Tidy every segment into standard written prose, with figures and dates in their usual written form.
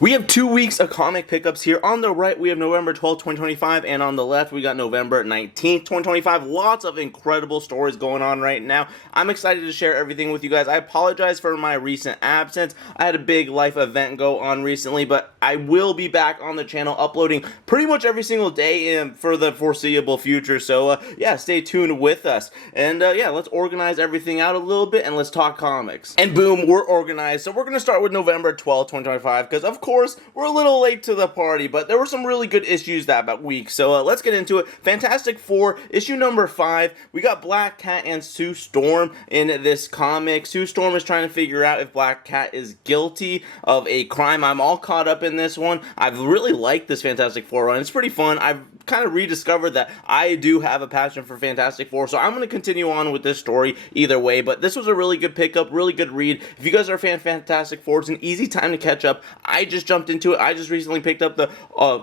We have 2 weeks of comic pickups here. On the right, we have November 12th, 2025, and on the left, we got November 19th, 2025. Lots of incredible stories going on right now. I'm excited to share everything with you guys. I apologize for my recent absence. I had a big life event go on recently, but I will be back on the channel uploading pretty much every single day for the foreseeable future. So, yeah, stay tuned with us. And, yeah, let's organize everything out a little bit, and let's talk comics. And boom, we're organized. So we're going to start with November 12th, 2025, because, of course, we're a little late to the party, but there were some really good issues that week, so let's get into it. Fantastic Four, issue number 5. We got Black Cat and Sue Storm in this comic. Sue Storm is trying to figure out if Black Cat is guilty of a crime. I'm all caught up in this one. I've really liked this Fantastic Four run. It's pretty fun. I've kind of rediscovered that I do have a passion for Fantastic Four, so I'm going to continue on with this story either way, but this was a really good pickup, really good read. If you guys are a fan of Fantastic Four, it's an easy time to catch up. I just jumped into it. I just recently picked up the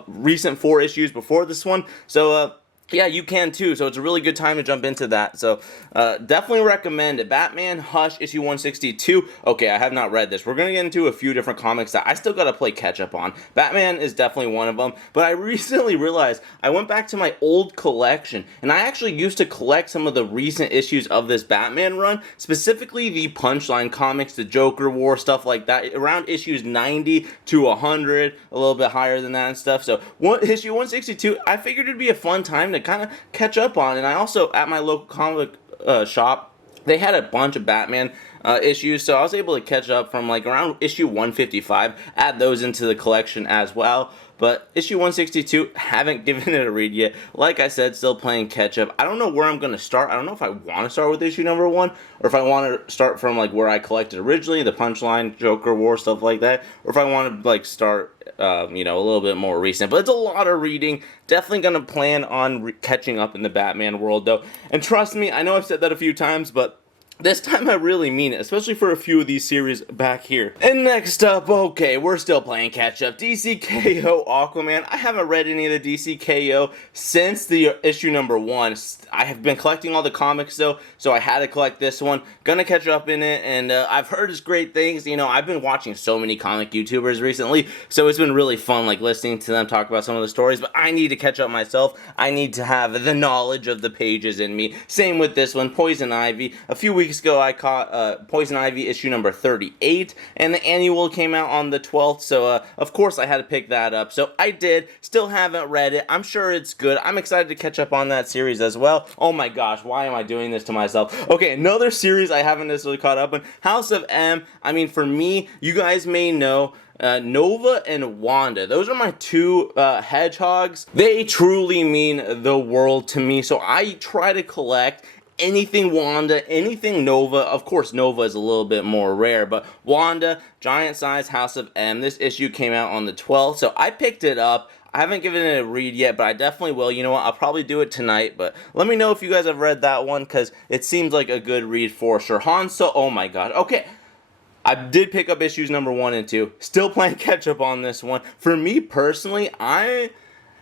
recent 4 issues before this one, so yeah, you can too, so it's a really good time to jump into that. So, definitely recommend it. Batman Hush, issue 162. Okay, I have not read this. We're going to get into a few different comics that I still got to play catch-up on. Batman is definitely one of them, but I recently realized I went back to my old collection, and I actually used to collect some of the recent issues of this Batman run, specifically the Punchline comics, the Joker War, stuff like that, around issues 90 to 100, a little bit higher than that and stuff. So, issue 162, I figured it'd be a fun time to kind of catch up on. And I also, at my local comic shop, they had a bunch of Batman issues, so I was able to catch up from like around issue 155, add those into the collection as well. But issue 162, haven't given it a read yet. Like I said, still playing catch up. I don't know where I'm going to start. I don't know if I want to start with issue number 1, or if I want to start from like where I collected originally, the Punchline, Joker War, stuff like that, or if I want to like start you know, a little bit more recent. But it's a lot of reading. Definitely going to plan on catching up in the Batman world, though. And trust me, I know I've said that a few times, but this time I really mean it, especially for a few of these series back here. And next up, okay, we're still playing catch up. DCKO Aquaman. I haven't read any of the DCKO since the issue number 1. I have been collecting all the comics though, so I had to collect this one. Gonna catch up in it, and I've heard it's great things. You know, I've been watching so many comic YouTubers recently, so it's been really fun, like listening to them talk about some of the stories, but I need to catch up myself. I need to have the knowledge of the pages in me. Same with this one, Poison Ivy. A few weeks ago, I caught Poison Ivy issue number 38, and the annual came out on the 12th, so of course I had to pick that up. So I did. Still haven't read it. I'm sure it's good. I'm excited to catch up on that series as well. Oh my gosh, why am I doing this to myself? Okay, another series I haven't necessarily caught up on, House of M. I mean, for me, you guys may know Nova and Wanda. Those are my 2 hedgehogs. They truly mean the world to me, so I try to collect anything Wanda, anything Nova. Of course, Nova is a little bit more rare, but Wanda, giant size, House of M. This issue came out on the 12th, so I picked it up. I haven't given it a read yet, but I definitely will. You know what? I'll probably do it tonight, but let me know if you guys have read that one, because it seems like a good read for sure. Hanso, oh my god. Okay. I did pick up issues number 1 and 2. Still playing catch up on this one. For me personally,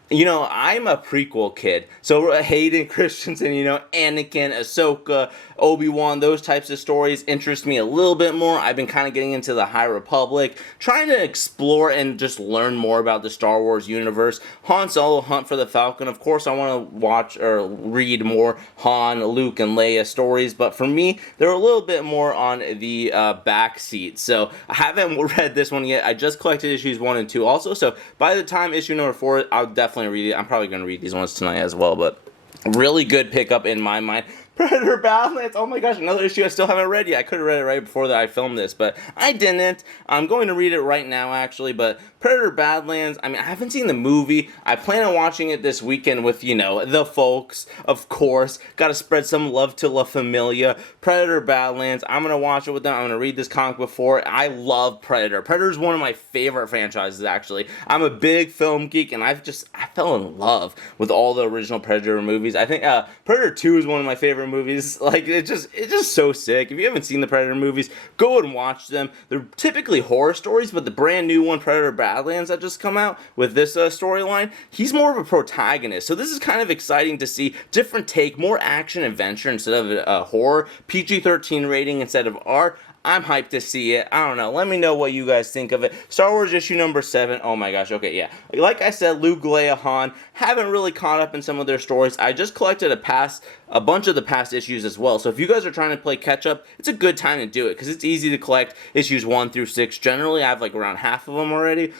you know, I'm a prequel kid. So Hayden Christensen, you know, Anakin, Ahsoka, Obi-Wan, those types of stories interest me a little bit more. I've been kind of getting into the High Republic, trying to explore and just learn more about the Star Wars universe. Han Solo, Hunt for the Falcon. Of course, I want to watch or read more Han, Luke, and Leia stories, but for me, they're a little bit more on the back seat. So I haven't read this one yet. I just collected issues 1 and 2 also, so by the time issue number 4, I'll definitely read it. I'm probably going to read these ones tonight as well, but really good pickup in my mind. Predator Badlands, oh my gosh, another issue I still haven't read yet. I could have read it right before that I filmed this, but I didn't. I'm going to read it right now, actually, but Predator Badlands, I mean, I haven't seen the movie. I plan on watching it this weekend with, you know, the folks, of course. Gotta spread some love to La Familia. Predator Badlands, I'm gonna watch it with them. I'm gonna read this comic before. I love Predator. Predator is one of my favorite franchises, actually. I'm a big film geek, and I fell in love with all the original Predator movies. I think Predator 2 is one of my favorite movies. Like, it's just so sick. If you haven't seen the Predator movies, go and watch them. They're typically horror stories, but the brand new one, Predator Badlands, that just come out with this storyline, he's more of a protagonist. So this is kind of exciting to see. Different take, more action adventure instead of horror, PG-13 rating instead of R. I'm hyped to see it. I don't know. Let me know what you guys think of it. Star Wars issue number 7. Oh my gosh. Okay, yeah. Like I said, Luke, Leia, Han. Haven't really caught up in some of their stories. I just collected a bunch of the past issues as well. So if you guys are trying to play catch up, it's a good time to do it because it's easy to collect issues 1 through 6. Generally, I have like around half of them already.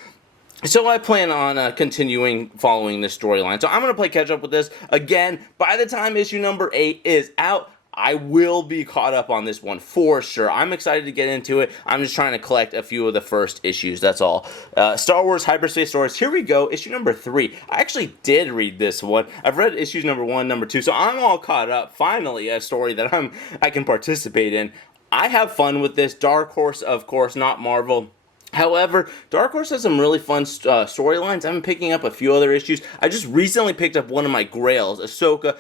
So I plan on continuing following this storyline. So I'm going to play catch up with this. Again, by the time issue number 8 is out, I will be caught up on this one for sure. I'm excited to get into it. I'm just trying to collect a few of the first issues, that's all. Star Wars Hyperspace Stories, here we go, issue number 3. I actually did read this one. I've read issues number 1, number 2, so I'm all caught up. Finally, a story that I can participate in. I have fun with this. Dark Horse, of course, not Marvel. However, Dark Horse has some really fun storylines. I've been picking up a few other issues. I just recently picked up one of my grails, Ahsoka,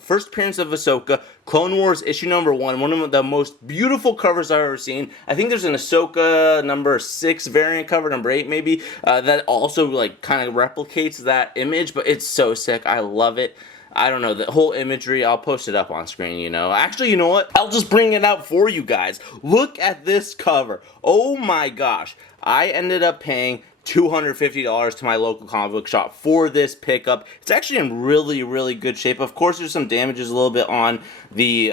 first appearance of Ahsoka, Clone Wars issue number 1, one of the most beautiful covers I've ever seen. I think there's an Ahsoka number 6 variant cover, number 8 maybe, that also like kind of replicates that image, but it's so sick. I love it. I don't know, the whole imagery, I'll post it up on screen, you know. Actually, you know what? I'll just bring it out for you guys. Look at this cover. Oh my gosh. I ended up paying $250 to my local comic book shop for this pickup. It's actually in really, really good shape. Of course, there's some damages a little bit on the,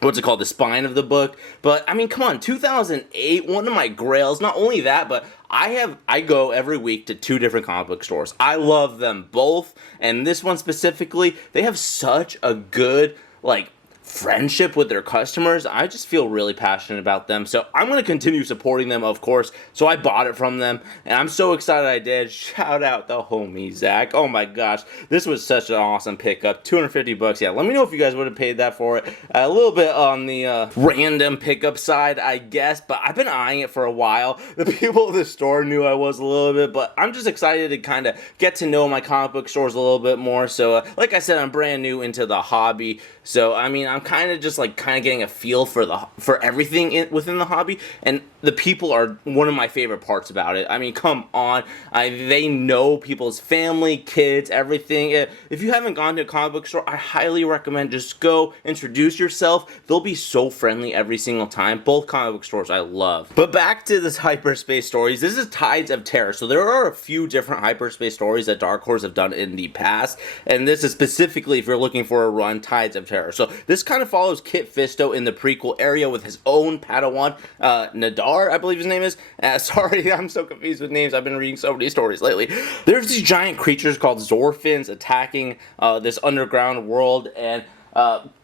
what's it called, the spine of the book, but I mean, come on, 2008, one of my grails. Not only that, but I go every week to 2 different comic book stores. I love them both, and this one specifically, they have such a good, like, friendship with their customers. I just feel really passionate about them, so I'm going to continue supporting them, of course. So I bought it from them, and I'm so excited I did. Shout out the homie Zach. Oh my gosh, this was such an awesome pickup. $250. Yeah, let me know if you guys would have paid that for it. A little bit on the random pickup side, I guess, but I've been eyeing it for a while. The people at the store knew I was a little bit, but I'm just excited to kind of get to know my comic book stores a little bit more. So like I said, I'm brand new into the hobby, so I mean, I'm kind of just like getting a feel for everything within the hobby, and the people are one of my favorite parts about it. I mean, come on, they know people's family, kids, everything. If you haven't gone to a comic book store, I highly recommend just go introduce yourself. They'll be so friendly every single time. Both comic book stores I love. But back to this hyperspace stories. This is Tides of Terror. So there are a few different hyperspace stories that Dark Horse have done in the past, and this is specifically if you're looking for a run, Tides of Terror. So this kind of follows Kit Fisto in the prequel area with his own Padawan, Nadar, I believe his name is. Sorry, I'm so confused with names. I've been reading so many stories lately. There's these giant creatures called Zorfins attacking this underground world, and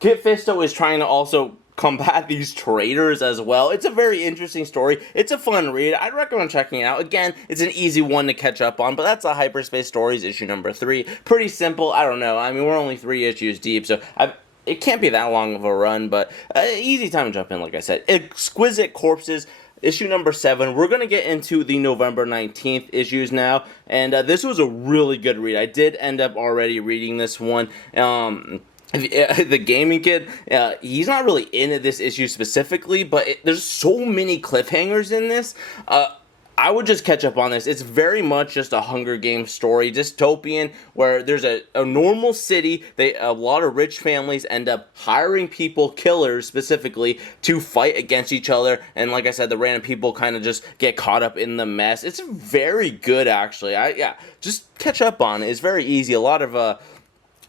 Kit Fisto is trying to also combat these traitors as well. It's a very interesting story. It's a fun read. I'd recommend checking it out. Again, it's an easy one to catch up on, but that's a Hyperspace Stories issue number 3. Pretty simple. I don't know. I mean, we're only 3 issues deep, so it can't be that long of a run, but easy time to jump in, like I said. Exquisite Corpses, issue number 7. We're going to get into the November 19th issues now, and this was a really good read. I did end up already reading this one. The gaming kid, he's not really into this issue specifically, but there's so many cliffhangers in this. I would just catch up on this. It's very much just a Hunger Games story, dystopian, where there's a normal city. A lot of rich families end up hiring people, killers specifically, to fight against each other. And like I said, the random people kind of just get caught up in the mess. It's very good, actually. Yeah, just catch up on it. It's very easy. A lot of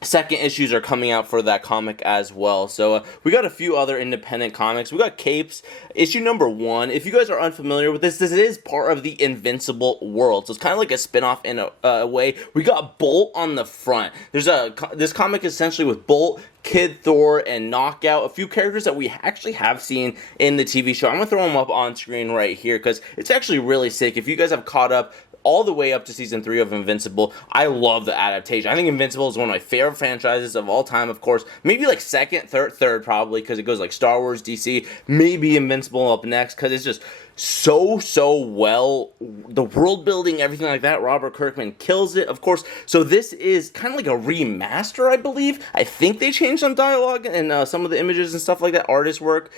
second issues are coming out for that comic as well. So we got a few other independent comics. We got Capes, issue number 1. If you guys are unfamiliar with this is part of the Invincible world. So it's kind of like a spinoff in a way. We got Bolt on the front. There's this comic essentially with Bolt, Kid Thor, and Knockout, a few characters that we actually have seen in the TV show. I'm going to throw them up on screen right here because it's actually really sick. If you guys have caught up all the way up to season 3 of Invincible, I love the adaptation. I think Invincible is one of my favorite franchises of all time, of course. Maybe like second, third probably, because it goes like Star Wars, DC, maybe Invincible up next, because it's just so well, the world building, everything like that. Robert Kirkman kills it, of course. So this is kind of like a remaster, I believe. I think they changed some dialogue and some of the images and stuff like that, artist work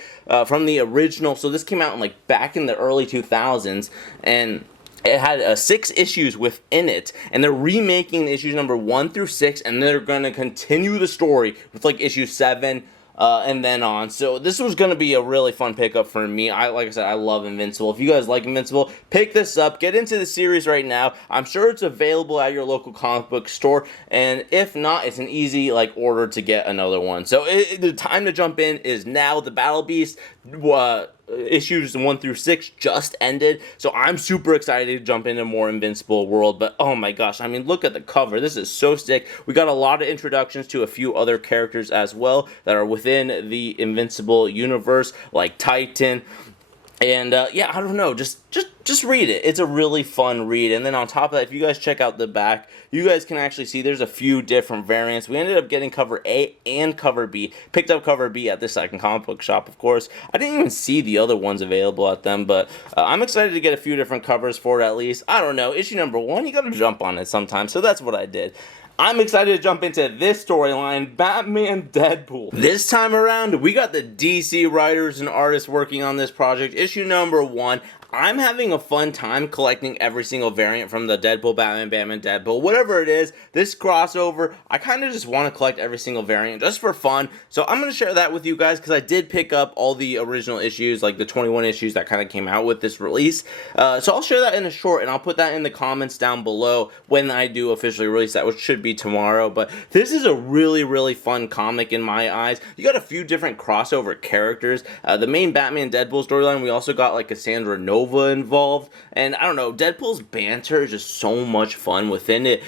from the original. So this came out in like back in the early 2000s, and it had 6 issues within it, and they're remaking issues number 1 through 6, and they're going to continue the story with like issue 7, and then on. So this was going to be a really fun pickup for me. Like I said, I love Invincible. If you guys like Invincible, pick this up. Get into the series right now. I'm sure it's available at your local comic book store, and if not, it's an easy order to get another one. So the time to jump in is now. The Battle Beast issues 1 through 6 just ended, so I'm super excited to jump into more Invincible world. But oh my gosh, I mean, look at the cover. This is so sick. We got a lot of introductions to a few other characters as well that are within the Invincible universe, like Titan. And yeah, I don't know, just read it. It's a really fun read. And then on top of that, if you guys check out the back, you guys can actually see there's a few different variants. We ended up getting cover A and cover B. Picked up cover B at the second comic book shop, of course. I didn't even see the other ones available at them, but I'm excited to get a few different covers for it at least. I don't know, issue number 1, you gotta jump on it sometime, so that's what I did. I'm excited to jump into this storyline, Batman Deadpool. This time around, we got the DC writers and artists working on this project, issue number 1. I'm having a fun time collecting every single variant from the Deadpool, Batman, Deadpool, whatever it is. This crossover, I kind of just want to collect every single variant just for fun. So I'm going to share that with you guys because I did pick up all the original issues, like the 21 issues that kind of came out with this release. So I'll share that in a short, and I'll put that in the comments down below when I do officially release that, which should be tomorrow. But this is a really, really fun comic in my eyes. You got a few different crossover characters. The main Batman Deadpool storyline, we also got like Cassandra Nova involved, and I don't know, Deadpool's banter is just so much fun within it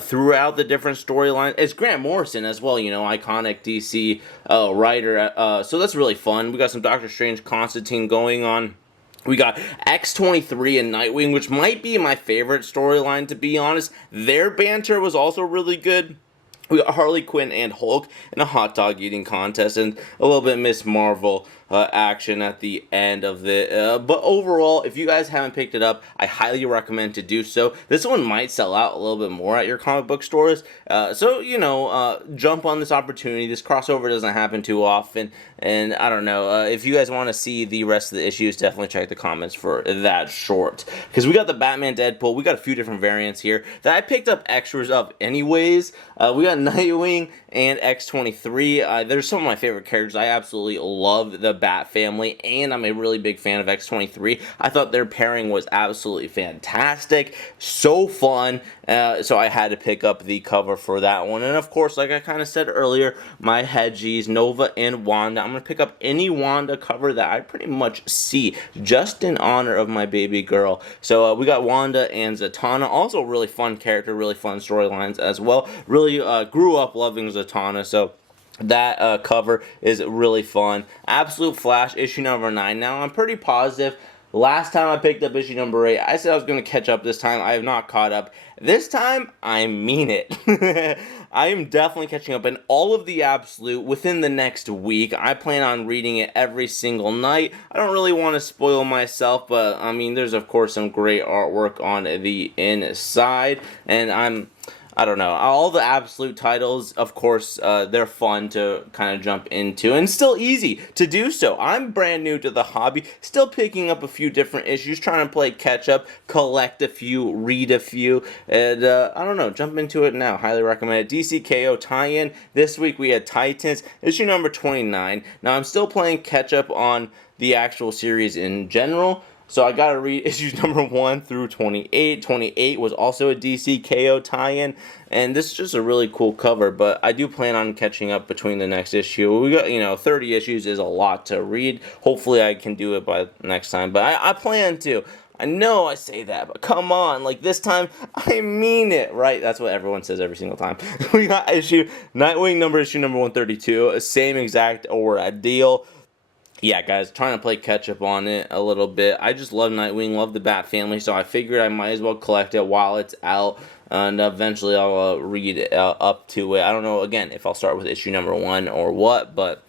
throughout the different storylines. It's Grant Morrison as well, you know, iconic DC writer, so that's really fun. We got some Doctor Strange Constantine going on. We got X-23 and Nightwing, which might be my favorite storyline, to be honest. Their banter was also really good. We got Harley Quinn and Hulk in a hot dog eating contest, and a little bit of Miss Marvel action at the end of the but overall, if you guys haven't picked it up, I highly recommend to do so. This one might sell out a little bit more at your comic book stores, so you know, jump on this opportunity. This crossover doesn't happen too often, and I don't know, if you guys want to see the rest of the issues, definitely check the comments for that short, because we got the Batman Deadpool. We got a few different variants here that I picked up extras of anyways. We got Nightwing and X-23. They're some of my favorite characters. I absolutely love the Bat family, and I'm a really big fan of X-23. I thought their pairing was absolutely fantastic, so fun, so I had to pick up the cover for that one. And of course, like I kind of said earlier, my Hedgies, Nova and Wanda, I'm going to pick up any Wanda cover that I pretty much see, just in honor of my baby girl. So we got Wanda and Zatanna, also a really fun character, really fun storylines as well. Really grew up loving Zatanna, so that cover is really fun. Absolute Flash, issue number 9. Now, I'm pretty positive. Last time I picked up issue number 8, I said I was going to catch up this time. I have not caught up. This time, I mean it. I am definitely catching up, and all of the Absolute within the next week. I plan on reading it every single night. I don't really want to spoil myself, but I mean, there's of course some great artwork on the inside, and I don't know, all the Absolute titles, of course, they're fun to kind of jump into, and still easy to do so. I'm brand new to the hobby, still picking up a few different issues, trying to play catch-up, collect a few, read a few, and I don't know, jump into it now. Highly recommend it. DCKO tie-in. This week we had Titans, issue number 29. Now, I'm still playing catch-up on the actual series in general, so I gotta read issues number 1 through 28. 28 was also a DC KO tie-in, and this is just a really cool cover, but I do plan on catching up between the next issue. We got, you know, 30 issues is a lot to read. Hopefully I can do it by next time, but I plan to. I know I say that, but come on, like this time, I mean it, right? That's what everyone says every single time. We got Nightwing issue number 132, same exact ordeal. Yeah, guys, trying to play catch-up on it a little bit. I just love Nightwing, love the Bat family, so I figured I might as well collect it while it's out, and eventually I'll read up to it. I don't know, again, if I'll start with issue number 1 or what, but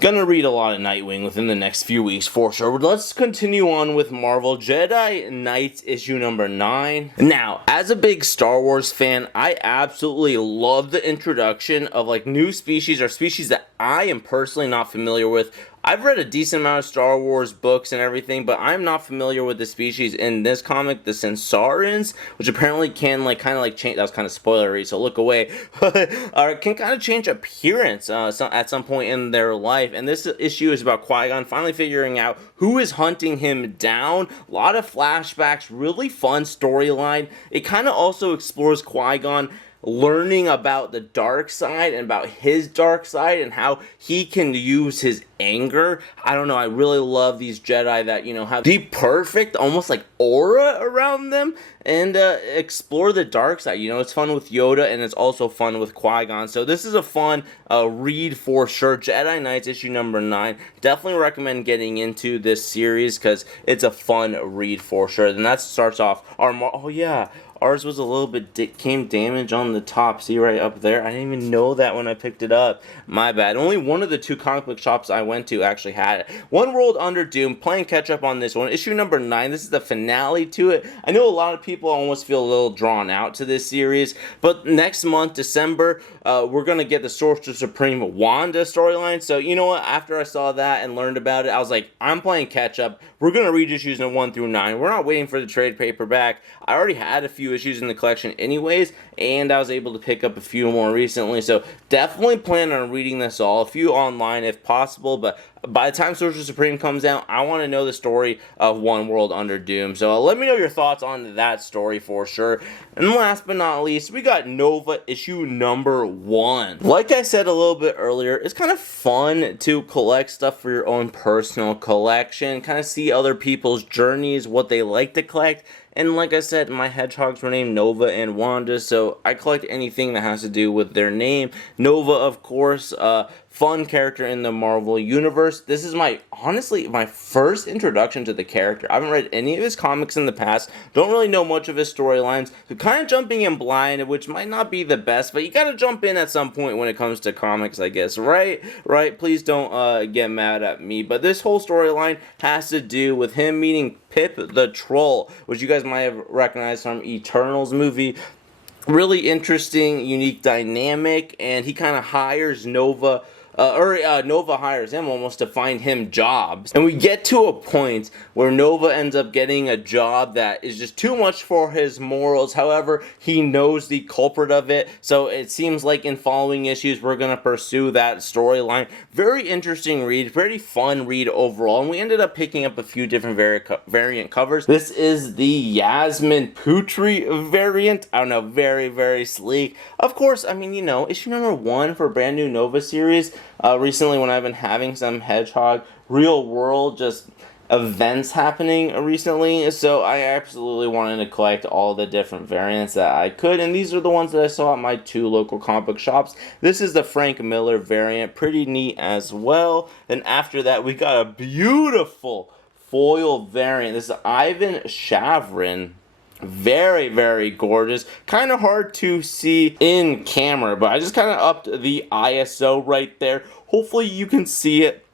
gonna read a lot of Nightwing within the next few weeks for sure. But let's continue on with Marvel. Jedi Knights issue number 9. Now, as a big Star Wars fan, I absolutely love the introduction of like new species or species that I am personally not familiar with. I've read a decent amount of Star Wars books and everything, but I'm not familiar with the species in this comic, the Centaurans, which apparently can kind of change. That was kind of spoilery, so look away. Can kind of change appearance at some point in their life. And this issue is about Qui-Gon finally figuring out who is hunting him down. A lot of flashbacks, really fun storyline. It kind of also explores Qui-Gon learning about the dark side and about his dark side and how he can use his anger. I don't know, I really love these Jedi that, have the perfect, almost like aura around them, and explore the dark side. It's fun with Yoda, and it's also fun with Qui-Gon. So this is a fun read for sure. Jedi Knights issue number 9. Definitely recommend getting into this series because it's a fun read for sure. And that starts off our oh yeah, ours was a little bit came damage on the top. See right up there? I didn't even know that when I picked it up. My bad. Only one of the 2 comic book shops I went to actually had it. One World Under Doom. Playing catch up on this one. Issue number 9. This is the finale to it. I know a lot of people almost feel a little drawn out to this series, but next month, December, we're going to get the Sorcerer Supreme Wanda storyline. So, you know what? After I saw that and learned about it, I was like, I'm playing catch up. We're going to read issues 1 through 9. We're not waiting for the trade paperback. I already had a few issues in the collection anyways, and I was able to pick up a few more recently, so definitely plan on reading this all, a few online if possible, but by the time Sorcerer Supreme comes out, I want to know the story of One World Under Doom. So let me know your thoughts on that story for sure. And last but not least, we got Nova issue number 1. Like I said a little bit earlier, it's kind of fun to collect stuff for your own personal collection, kind of see other people's journeys, what they like to collect. And like I said, my hedgehogs were named Nova and Wanda, so I collect anything that has to do with their name. Nova, of course, fun character in the Marvel Universe. This is honestly, my first introduction to the character. I haven't read any of his comics in the past. Don't really know much of his storylines. So kind of jumping in blind, which might not be the best, but you gotta jump in at some point when it comes to comics, I guess, right? Right? Please don't get mad at me. But this whole storyline has to do with him meeting Pip the Troll, which you guys might have recognized from Eternals movie. Really interesting, unique dynamic, and he kind of hires Nova. Nova hires him almost to find him jobs. And we get to a point where Nova ends up getting a job that is just too much for his morals. However, he knows the culprit of it. So it seems like in following issues, we're going to pursue that storyline. Very interesting read. Very fun read overall. And we ended up picking up a few different variant covers. This is the Yasmin Putri variant. I don't know. Very, very sleek. Of course, I mean, issue number 1 for a brand new Nova series. Recently, when I've been having some hedgehog real world just events happening recently, so I absolutely wanted to collect all the different variants that I could, and these are the ones that I saw at my 2 local comic book shops. This is the Frank Miller variant, pretty neat as well. Then after that, we got a beautiful foil variant. This is Ivan Shavrin. Very, very gorgeous. Kind of hard to see in camera, but I just kind of upped the ISO right there. Hopefully you can see it.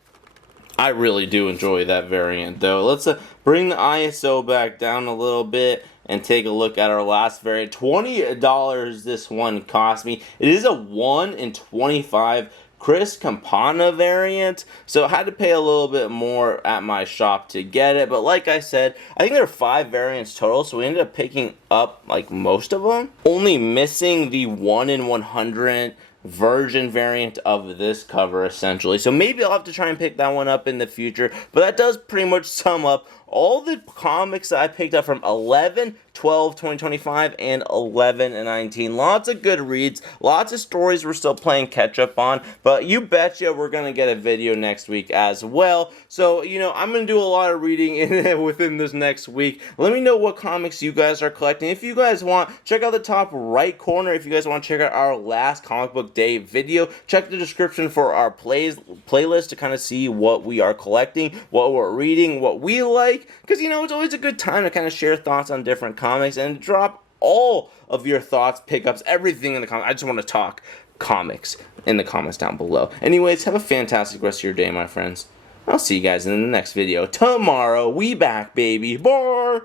I really do enjoy that variant though. Let's bring the ISO back down a little bit and take a look at our last variant. $20 this one cost me. It is a 1 in 25 Chris Campana variant, so I had to pay a little bit more at my shop to get it, but like I said, I think there are 5 variants total, so we ended up picking up most of them, only missing the 1 in 100 version variant of this cover essentially. So maybe I'll have to try and pick that one up in the future, but that does pretty much sum up all the comics that I picked up from 11/12/2025 and 11/19. Lots of good reads, lots of stories we're still playing catch up on, but you betcha we're gonna get a video next week as well. So I'm gonna do a lot of reading within this next week. Let me know what comics you guys are collecting. If you guys want, check out the top right corner. If you guys want to check out our last comic book day video, check the description for our playlist to kind of see what we are collecting, what we're reading, what we like. Because, it's always a good time to kind of share thoughts on different comics and drop all of your thoughts, pickups, everything in the comments. I just want to talk comics in the comments down below. Anyways, have a fantastic rest of your day, my friends. I'll see you guys in the next video tomorrow. We back, baby. Bye!